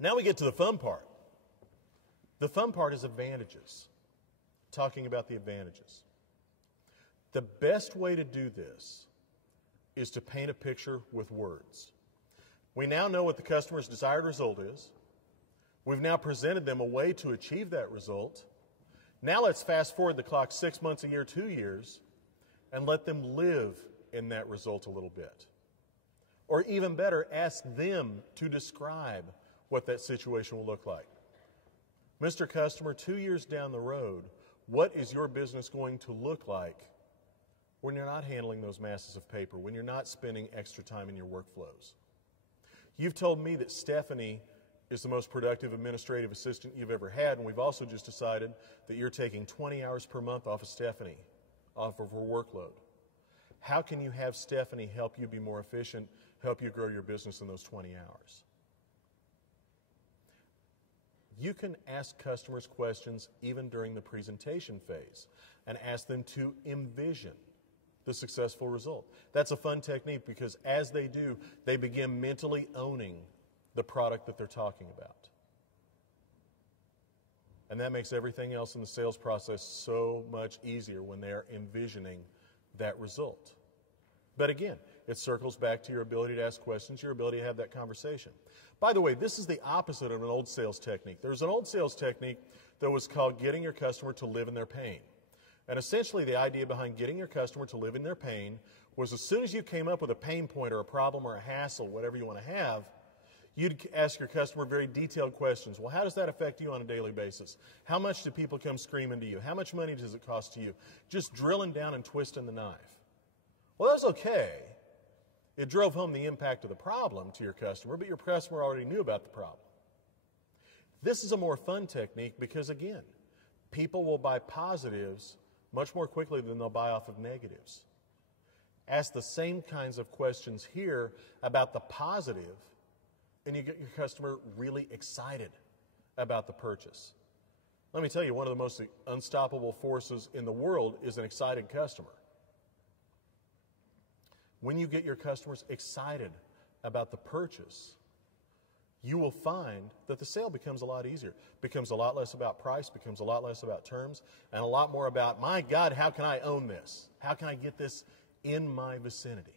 Now we get to the fun part. The fun part is advantages. Talking about the advantages. The best way to do this is to paint a picture with words. We now know what the customer's desired result is. We've now presented them a way to achieve that result. Now let's fast forward the clock 6 months, a year, 2 years, and let them live in that result a little bit. Or even better, ask them to describe what that situation will look like. Mr. Customer, 2 years down the road, what is your business going to look like when you're not handling those masses of paper, when you're not spending extra time in your workflows? You've told me that Stephanie is the most productive administrative assistant you've ever had, and we've also just decided that you're taking 20 hours per month off of Stephanie, off of her workload. How can you have Stephanie help you be more efficient, help you grow your business in those 20 hours? You can ask customers questions even during the presentation phase and ask them to envision the successful result. That's a fun technique because as they do, they begin mentally owning the product that they're talking about. And that makes everything else in the sales process so much easier when they're envisioning that result. But again, it circles back to your ability to ask questions, your ability to have that conversation. By the way, this is the opposite of an old sales technique. There's an old sales technique that was called getting your customer to live in their pain. And essentially the idea behind getting your customer to live in their pain was as soon as you came up with a pain point or a problem or a hassle, whatever you want to have, you'd ask your customer very detailed questions. Well, how does that affect you on a daily basis? How much do people come screaming to you? How much money does it cost to you? Just drilling down and twisting the knife. Well, that's okay. It drove home the impact of the problem to your customer, but your customer already knew about the problem. This is a more fun technique because, again, people will buy positives much more quickly than they'll buy off of negatives. Ask the same kinds of questions here about the positive, and you get your customer really excited about the purchase. Let me tell you, one of the most unstoppable forces in the world is an excited customer. When you get your customers excited about the purchase, you will find that the sale becomes a lot easier, becomes a lot less about price, becomes a lot less about terms, and a lot more about, my God, how can I own this? How can I get this in my vicinity?